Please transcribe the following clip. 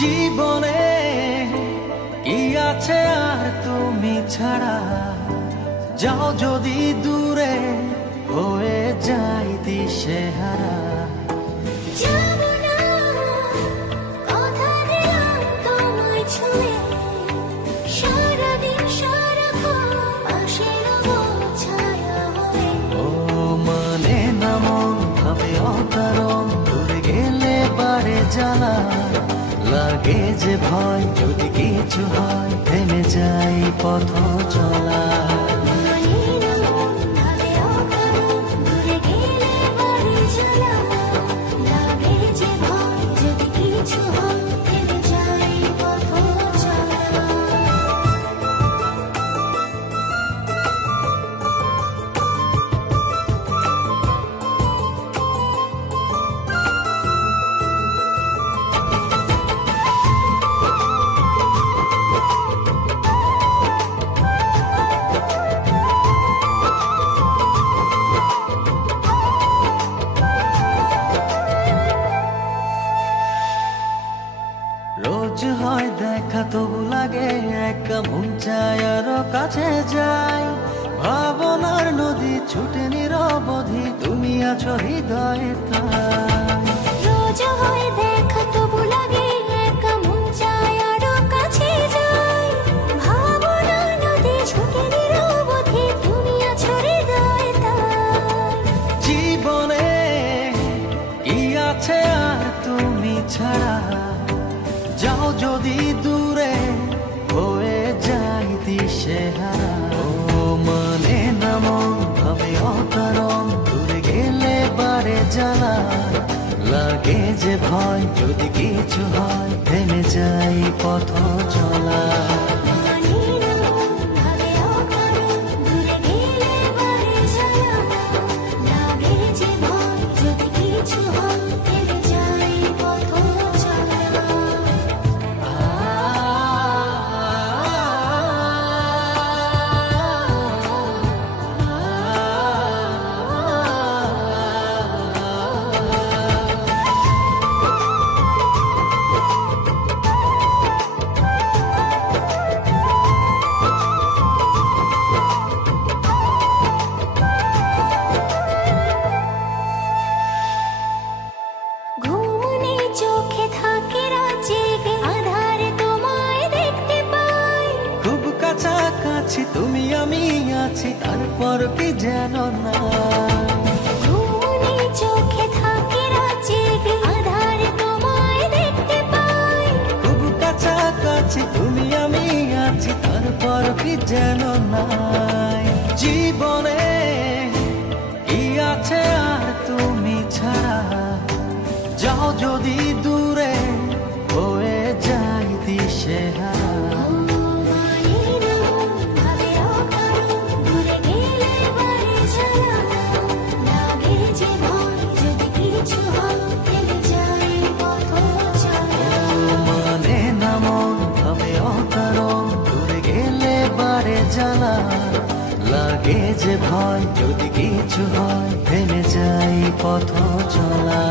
জীবনে কি আছে আর তুমি ছাড়া, যাও যদি দূরে হয়ে যাই দিশেহারা। ও মানে না মন ভাবে অকারণ, দূরে গেলে বারে জ্বালা লাগে যে ভয়, যদি কিছু হয় থেমে যাই পথ চলা। রোজ হয় দেখা তবু লাগে একা, মন চায় আরো কাছে যাই। ভাবনার নদী ছুটে নিরবধি, তুমি আছো হৃদয়ে তাই। রোজ হয় দেখা তবু লাগে একা, মন চায় আরো কাছে যাই। ভাবনার নদী ছুটে নিরবধি, তুমি আছো হৃদয়ে তাই। জীবনে কি আছে আর তুমি ছাড়া, যাও যদি দূরে হয়ে যাই দিশেহারা। ও মানে না মন ভাবে অকারণ, দূরে গেলে বারে জ্বালা লাগে যে ভয়, যদি কিছু হয় থেমে যাই পথ চলা। তুমি আমি আছি তারপর কি যেন না, ঘুমনে চোখে থাকে জেগে, আধারে তোমায় দেখতে পাই। খুব কাছাকাছি তুমি আমি আছি তারপর কি যেন নাই। জীবনে কি আছে আর তুমি ছাড়া, যাও যদি দূরে হয়ে যাই দিশেহারা। লাগে যে ভয়, যদি কিছু হয় থেমে যাই পথ চলা।